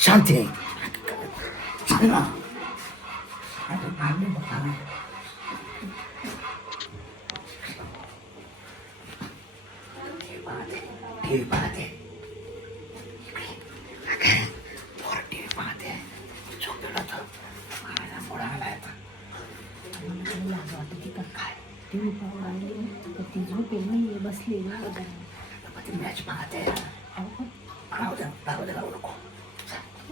शांती आहे चाल पाहते ते पाहते. इकडे. अगं, तर माझा मुळा काय टीव्ही पाहून राहिली ती झोपेल नाही बसली मग ती मॅच पाहते. राहू द्या राहू द्या राहू नको.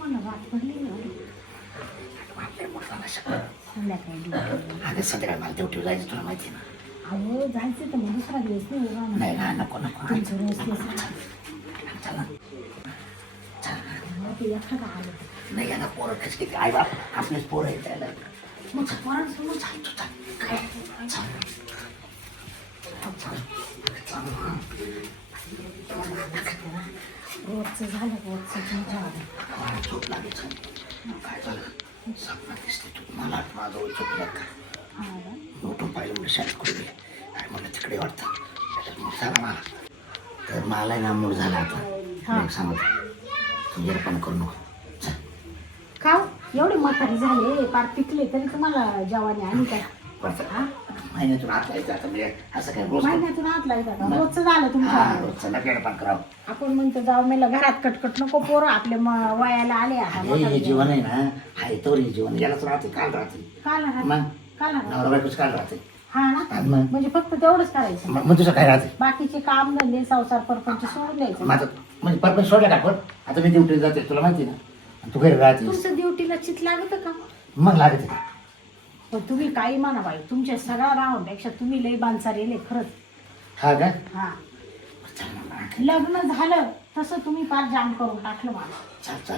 मला वाट पडली ना. संध्याकाळी. अगं संध्याकाळी मला ड्युटी जायचं तुला माहिती ना? अहो जायचं तर मग दुसरा दिवस नाही उभा नाही ना नको नको. तुमचं रोज तेच चल ना. मला ते एखादा आलं? नाही यांना पोरं कशी काय बाप आपलेच पोरं येत त्याला. मग पोरांसमोर चाल तू चाल. काय? चाल चाल. चाल हा. रोजचं झालं रोजचं मला झोप लागेल काय झालं? स्वप्न दिसते तू. मला माझं झोपलं का? उठून पाहिलं म्हणजे शाळेत कुठे आणि मला तिकडे वाटतं? त्याच्यात मूड झाला मला. तर मला ना मूड झाला आता. सांगत तू पण करू नको. का हो? एवढे म्हातारी झाले पार पिकले तरी तुम्हाला जेवाने आली काय हा? महिन्यातून आत यायचं आता म्हणजे असं काय रोज महिन्यातून आतला येतात का? रोजचं झालं तुमच्या हा रोजचं नका पण करावं आपण म्हणतो जाऊ मेला घरात कटकट नको पोरं आपल्या म- वयाला आले आता अरे हे जीवन आहे ना हाय तो हे जीवन यालाच राहते काल राहते काल राहत मग काल राहत नवरा बायकोच काल राहते हा ना मग म्हणजे फक्त तेवढंच करायचं मग मग तुझं काय राहते बाकीचे काम धंदे संसार परपंच सोडून द्यायचं माझं म्हणजे परपंच सोडलं का पण आता मी ड्युटी जाते तुला माहिती ना तू घरी राहते तुमचं ड्युटीला चित लागत का मग लागते का पण तुम्ही काही म्हणा बाई तुमच्या सगळ्या राहूनपेक्षा तुम्ही लई बांचारेले खरंच. हा का? हा. चल मग मला. लग्न झालं तसं तुम्ही फार जाम करून टाकलं मला. चल चल.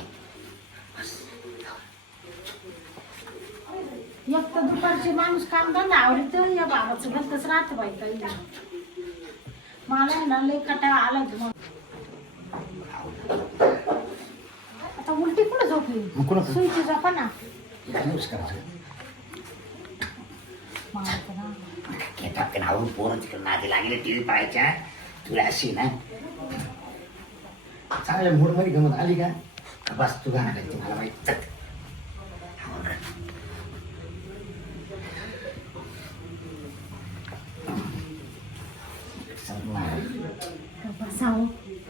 एक तर दुपारचे माणूस काम धंदा आवडत या बाबाचं घरतच राहतं बाई काही नाही. मला आहे ना लई कटाळा आलाय तुम्हाला आता उलटी कुठं झोपली? मग कुठं सुईची झोपा ना. करायचं मला तर ना घेतात का आवडून पोरं तिकडे नादी लागले टी व्ही पाहायच्या. तुला अशी ना चांगल्या मूडमध्ये गमत आली का? का बस तू गाणं गायची मला माहीत ना. बसाव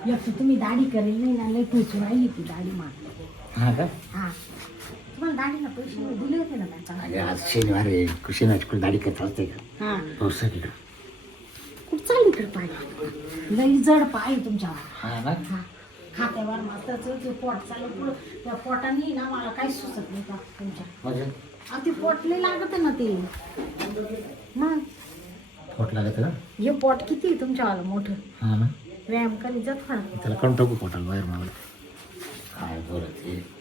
एक तुम्ही दाढी करेल नाही ना लई पैसे राहिली ती दाढी मला हा का? हा. दाढीला पैसे दिले होते ना त्याचा आज शनिवार आहे कुशीनाची कुठे दाढी करत असते का हा हो सगळीकडे कुठं चालली तर पाय लई जड पाय तुमच्यावर हा ना हा खात्यावर ते पोट चालू पुढं त्या पोटाने ना मला काहीच सुचत नाही का तुमच्या म्हणजे अहो ते पोट लई लागत ना ते मग पोट लागत हे पोट किती आहे तुमच्यावाला मोठं हा ना व्यायाम करी जात त्याला टाकू पोटाला बाहेर मला काय बरं ते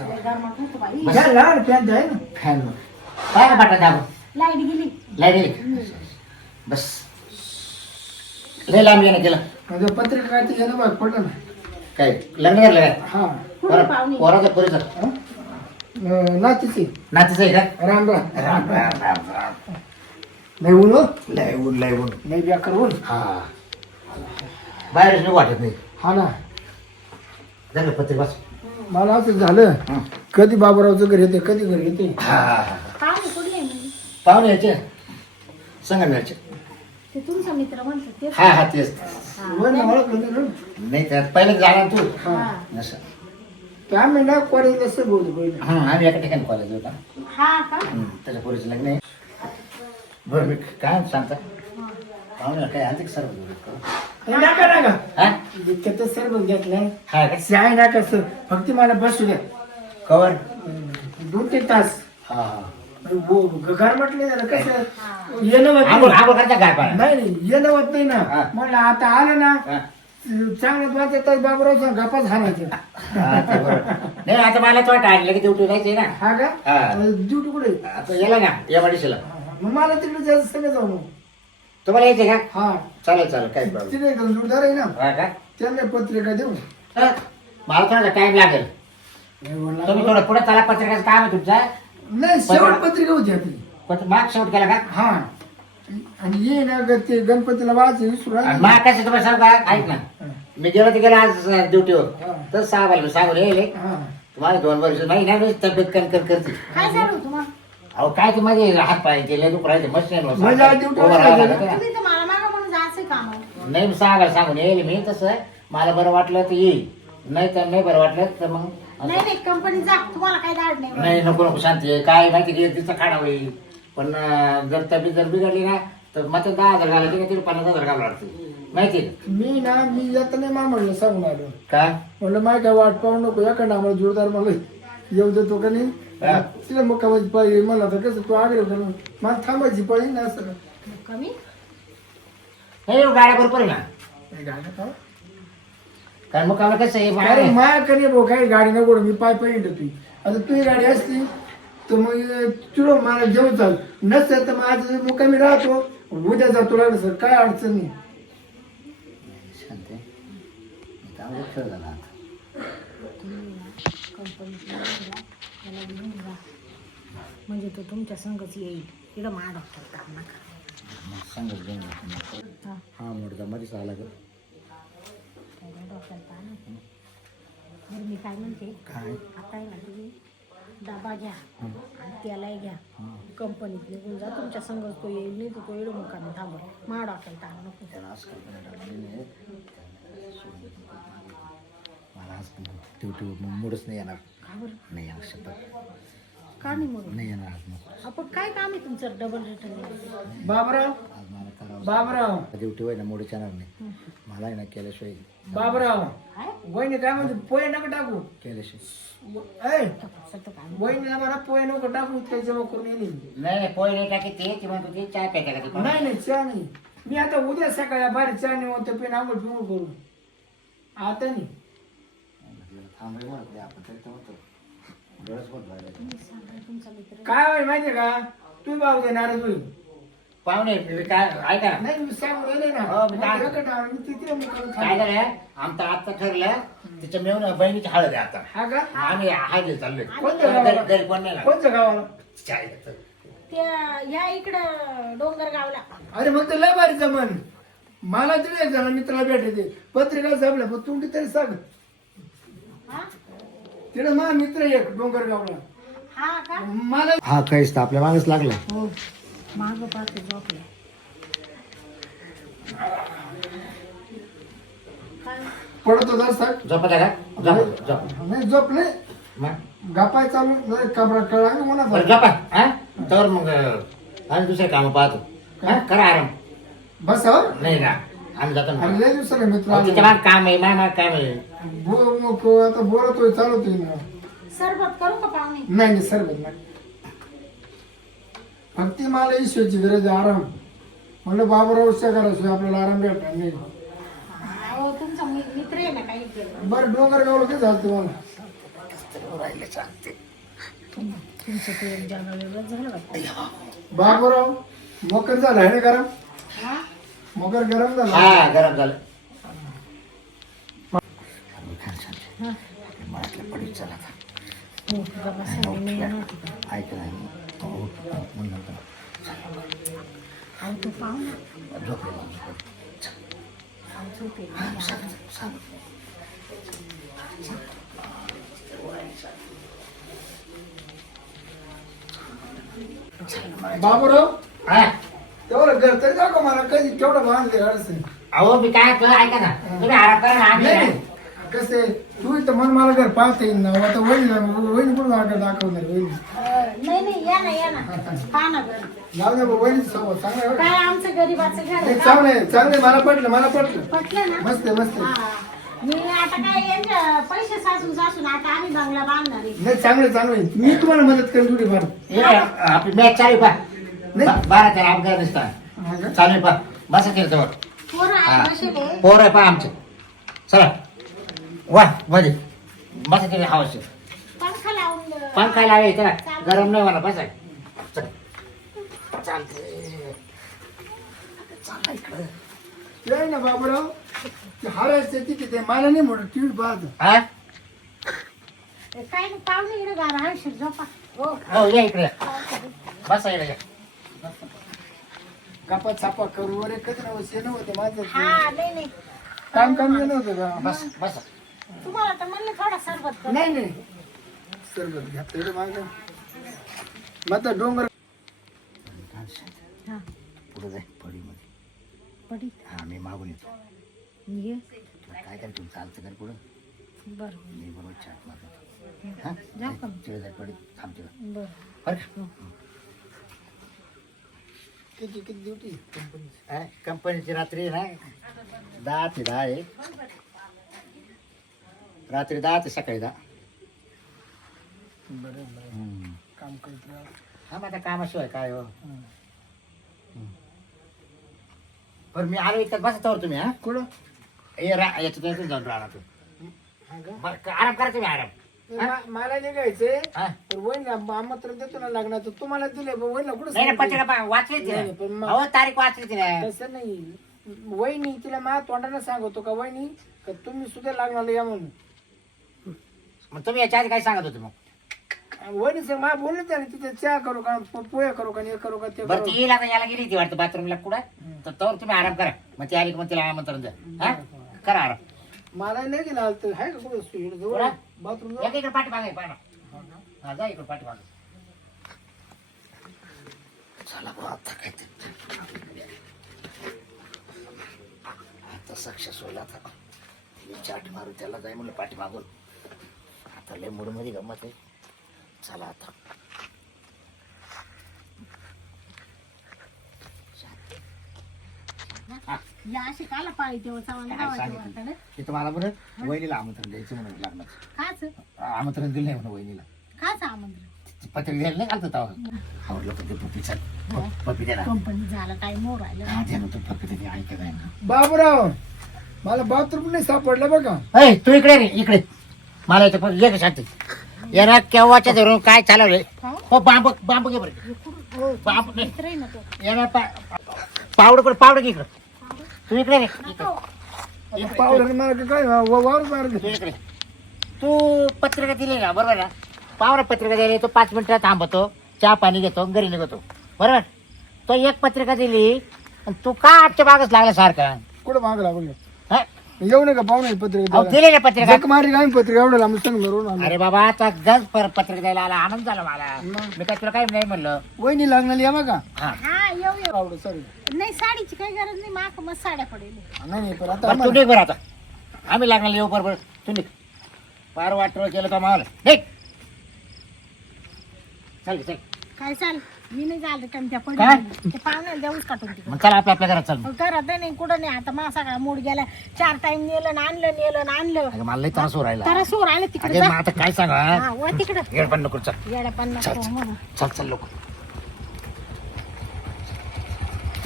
बस. पॅन्ट आहे ना? फॅन काय ना बटा दाबून लाइट गेली. लाइट गेली? बस. लय लांब येणं केलं. म्हणजे पत्रिका काय ते येणं बघ पडलं ना. काय लग्न काय हा. पाहुणे. पोराचं पोरीचं अं, नातीची. नातीचं आहे का? राम राम. राम राम राम राम. नाही ऊन हो? लय ऊन लय ऊन. नाही बेकार ऊन. हा. बाहेरच नाही वाटत नाही. हा ना. झालं पत्रिक बस. मला असं झालं. कधी बाबरावचं घरी येते कधी घरी येते? हा. हा, हा. पाहुणे कुठले म्हणजे? पाहुणे यायचे संगमनेरचे ते तुमचा मित्र म्हणतो तेच हा हा तेच. वर ना. नाही त्यात पहिलं जाणार तू? हा. असं. ते आम्ही ना कॉलेज असं बोलतो पहिले. हं, आम्ही एका ठिकाणी कॉलेज होता. हा का? हं, त्याच्या पोरीचं लग्न आहे. बरं मी काय सांगता? पाहुणे काय आणते सर्व नका नका. हा? इतक्यात सर्व घेतलंय. हा का? शाय नका सर. फक्त मला बसू द्या. कवर? दोन तीन तास. हा घर म्हटलं जरा कसं? येणं होत आंघोळ नाही. आंघोळ करता काय नाही नाही, येणं होत नाही हा. ना म्हणलं आता आलं ना हा. चांगलं वाचत तर बाबराव गपाच हाणायचं. हा, ते बरोबर. नाही आता मला तो टाळलं की ड्युटी जायचंय ना. हा का? हा. ड्युटी कुठे? आता गेला ना या वाडीशीला. मग मला तिकडे जायचं सगळं जाऊ मग तुम्हाला यायचंय का? हा. चालेल चालेल काही प्रॉब्लेम तिथे एकदम जोरदार आहे ना. हा का त्यांना पत्रिका देऊ. मला थोडा टाइम लागेल. बोलला. तुम्ही थोडं पुढे चला पत्रिकाचं काम आहे तुमचं. नाही शेवट पत्रिका होती आपली पण मार्क शेवट केला का? हा. आणि ये ना ग ते गणपतीला वाचायचं विसरू आणि राहिलं. मार्क कसं तुम्हाला सांगू का? ऐक ना. मी गेलो ते गेलो आज ड्युटीवर. हा. तर सांगायला सांगून येईल हा. तुम्हाला दोन वर्ष नाही ना तब्येत कणकण करते. काय तुम्हाला अहो काय ते माझे हात पाय केले दुख राहिले मशीन म्हणजे? तुम्ही तर मला मागा म्हणून जायचं काम. नाही सांगायला सांगून येईल मी तसं मला बरं वाटलं तर येईल. नाही तर नाही बरं वाटलं तर मग. नाही नाही कंपनी जा. तुम्हाला काय दाड नाही. नाही नको नको शांती. आहे. काय माहिती की तिचा खाडा होईल. पण अं, जर तब्येत जर बिघडली ना तर मग ते दहा हजार घालायचे का तिथे पन्नास हजार घालावं लागते. माहिती आहे? मी ना मी येत नाही मा म्हणलं सांगून आलो. का? म्हणलं माय काय वाट पाहू नको. या का आम्हाला जोरदार मला येऊ देतो का नाही? हा. तिला मुक्कामाची पाळी मला तर कसं तू आग्रह करून मला थांबायची पाळी ना असं कमी? नाही एवढं गाड्या बरोबर आहे ना? नाही गाणं का? कारण मग आम्हाला कसं आहे? अरे बाहेर आहे. माया कधी भाऊ काही गाडी नको मी पाय पाय तू आता तुझी गाडी असती तर मग तुला मला घेऊन चाल. नसेल तर मग आज मुक्कामी राहतो. उद्या जातो लागलं सर काय अडचण नाही. शांत आहे. चांगला खेळ झाला आता. म्हणजे तो तुमच्या संघच येईल. इकडं मा डॉक्टर काम नका सांगत घेऊन. हा. मध्येच आला ग डॉक्टर मी काय म्हणते? आता आहे ना तुम्ही डबा घ्या. आणि त्यालाही घ्या. कंपनीत निघून जा. तुमच्या संघ तो येईल. नाही तो येईल मुकामी थांबल. मा डॉक्टर ताण नको. मला आज ड्युटी मग मूडच नाही येणार. बरं नाही येणार शपथ का नाही म्हणून नाही येणार आज नको आपण काय काम आहे तुमचं डबल रिटर्न बाबराव आज मला करावं बाबराव. ड्युटी ना मूडच येणार नाही मला आहे ना केल्याशिवाय बाबराव काय? वहिनी काय म्हणते? पोहे नका टाकू. केल्याशिवाय. ऐ मला पोहे नको टाकू ते जेव्हा करून येईल. नाही नाही पोहे नाही टाकी ते तुझी चहा प्यायचा का ती नाही नाही चहा नाही. मी आता उद्या सकाळी बाहेर चहा नाही होतं पेन आंघोळ पिंघोळ करू. आता नाही. थांबले म्हणत नाही आपण तरी तर होतो डोळ्याच बंद झाले. तुमचा मित्र काय होईल माहितीये का? तू बाबू दे नाराज होईल पाहुणे मी काय ऐका नाही मी हो, मी काय- मग एका डावाने मी तिथे मुक्कामी काय थांबलो. झालं? आमचं आता ठरलं तिच्या मेवून बहिणीची हळद आहे आता. हा का? आम्ही हळदी चाललोय. कोणत्या गावाला? घरी कोण नाही लागत. कोणत्या गावाला. त्या या इकडं डोंगर गावला. अरे मग तर लय भारी जमन. मला तिथे जण मित्राला भेटायचे पत्रिका जमल्या पण तुम्ही तरी सांग. हा? तिकडे मा मित्र एक डोंगर गावला हा का? मला हा काहीच तर आपल्या मागच लागला. हो. माग पाहते झोपले. काय पडत होता सांग झोपत आहे का झोप झोप. नाही झोप नाही. मग? गपाय चालू नाही कमरा कळला का म्हणा बरं झोपा हा? तर मग आणि दुसरे काम पाहतो. हा करा आराम. बस हो. नाही ना आम्ही जातो ना अरे लय दिवसाला मित्र अहो, तिच्या आले. माग काम आहे माझ्या माग काम आहे? बो- मग तो आता बोलतोय चालवतोय ना. सरबत करू का पाहुणे? नाही नाही सरबत नाही. फक्त मला ईश्वरची गरज आहे आराम. म्हणलं बाबाराव करायचं आपल्याला आराम भेटणार नाही. अहो तुमचा मि- मित्र आहे ना काही केलं बरं डोंगर गावला काय झालं तुम्हाला? तुमचं ते एक जागा वेगळंच झालं वाटतं. बाबूराव मकर झालं आहे ना गरम हा? मकर गरम झाला हा गरम झालं हा मळ्यातल्या पडीत चला आता. हो बाबा सगळी मी येणार होती ना हो. अहो तो अहो झोपेल सांग बाबूराव हा तेवढं घर तरी जाऊ का मला कधी केवढं बांधले अडचण अहो मी काय तुला ऐका ना. तुम्ही आराम करा ना आम्ही नाही कसे तू इथं मन मला घर पाहता येईल ना आता वहिनी वहिनी पण मला दाखवणार अं, नाही नाही या ना या ना. पहा ना घर. जाऊ दे चांगलं आहे बरं. काय आमचं गरीबाचं घर आहे नाही, का? चांगलं आहे चांगलं आहे. मला पटलं मला पटलं. पटलं ना? मस्त आहे मस्त आहे. हा. मी आता काय यांच्या पैसे सासून सासून आता आम्ही बंगला बांधणार आहे. नाही चांगलं आहे, चांगलं आहे. मी तुम्हाला मदत करेन थोडी फार ये, आपली मॅच चालू पा नाही. बारा तेरा अफगाणिस्तान. हा का? चालू पा. बसा तर पोरं हा. आहे बसेले पोर आहे पा आमचे. चला. वा मध्ये. बसा हवाशी पंखा लावून दे. पंखा लावे चला. गरम नाही मला बसा. चल. चालते चालला इकडं. ते ना बाबूराव. ते हारायचं तिथे ते मला नाही म्हणत टीव्ही पाहत हा? काय नाही पाहुणे इकडे गारा झोपा. हो. हो या इकडे. बसा इकडे या. कापा छापा करू वरे कधी नव्हते नव्हते माझं ते. हा नाही नाही. काम काम येणं होतं का? बस बसा. तुम्हाला तर म्हणलं थोडा सरबत कर. नाही नाही. सरबत घ्या माग. मग डोंगर हा. पुढे जाय फळीमध्ये पडी हा मी मागून येतो. ये. तुला काय करायचं तुला चालतं कर पुढं? बर. मी बरोबर चाट मारतो. हा. जा का तिकडे जाय पडी थांबते बर? किती किती ड्युटी कंपनी हा, कंपनीची रात्री ना? दहा ते दहा आहे रात्री दहा ते सकाळी दहा. बरं बरं. हम्म. काम करत राहा. हा मग आता कामाशिवाय काय हो? हं. बरं मी आलो इतक्यात बसा तर तुम्ही हा. कुठं? हे रा याच्यात याच्यात जाऊन राहणार तू. हा का? बरं का- आराम करा तुम्ही आराम. मा- मला निघायचंय हा? तर वहीन आमंत्रण देतो ना लग्नाचं. तुम्हाला दिले पण वहीन कुठं नाही ना सांगितलं? पत्रिका पा- वाचली ती नाही, पण ना मग- अहो तारीख ती ना तसं नाही. वहिनी तिला मा तोंडाने सांगतो का वहिनी का तुम्ही सुद्धा लागणार या म्हणून. मग तुम्ही याच्या आधी काय सांगत होते मग? आणि वहिनी सांग मा बोलले त्याने तिथे चहा करू का प- पोहे करू का हे करू का ते बरं करू ती आता याला गेली ती वाटतं बाथरूमला कुठं? तर तोवर तुम्ही आराम करा. मग ती आली की मग तिला आमंत्रण द्या. हा? करा आराम. मला नाही तर आहे का कुठं? सुईड जवळ कुठं? बाथरूम एक इकडे पाठी मागे पाहा हा जा इकडे पाठी मागे. चला बा आता काय ते आता सक्सेस होईल आता चाट मारू त्याला जाय म्हणलं पाठी मागून. आता लय मूडमध्ये गमत आहे. चला आता. या अशी काला पाळी तेव्हा काय सांगितलं? की तुम्हाला म्हणून वहिनीला आमंत्रण द्यायचं म्हणून लागणार खाच आमंत्रण दिलं नाही म्हणून वहिनीला. खाच आमंत्रण? पत्रिका द्यायला नाही घालतो तेव्हा आवडलं पण ते पप्पी चाल पप्पी द्या ना कंपनी झालं काय मोर राहिलं हा, द्या ना तू पप्पी द्या ऐकत आहे ना बाबूराव मला बाथरूम नाही सापडलं बघा. अय तू इकडे रे इकडे. मला इथं पण ये का शांती. याला केव्हाच्या धरून काय चालवलंय? काय? हो बांब बांब घे बरं. बांब नाही मित्र आहे ना तो. याला पा पावडं कडे पावडं घे इकडं. तू इकडे रे. इकडे. मला काय वावर मार तू इकडे तू पत्रिका दिली ना बरोबर ना? पावरा पत्रिका द्यायला तो पाच मिनिटं थांबतो चहा पाणी घेतो घरी निघतो. बरोबर? तो एक पत्रिका दिली आणि तू का आजच्या बागच लागला सारखा? कुठं माग लागलं हा? येऊ नका पाहुणे पत्रिका अहो, द्यायला. दिली ना पत्रिका. जग मारी काय पत्रिका एवढं लांब सांग मरून आलो. अरे बाबा आता गज पर पत्रिका द्यायला आला आनंद झाला मला. मी काय तुला काही नाही म्हणलं. वहिनी लागणार या बघा. हा. हा येऊ सॉरी नाही साडीची काही गरज नाही माक मग साड्या पडेल. नाही नाही पण आता बरं तू आम्हाला- निघ बरं आता. आम्ही लागणार येऊ बरोबर. तू निघ. फार वाटलं केलं मावलं निघ! चल चल. काय चाल? मी नाही झालं कारण त्या काय? पडली ते पाहुण्याला देऊच काटून मग चला आपल्या आपल्या घरात चल. मग. घरात नाही कुठं नाही. आता मा सगळा मूड गेला. चार टाइम नेलं ना आणलं नेलं ना आणलं. अगं मला लई त्रास होऊ राहिला. तर सोर आलं तिकडे. मग आता काय सांगा? हा व तिकडं. येड पण नको चल. येड्या पन्नास चल, चल चल लोक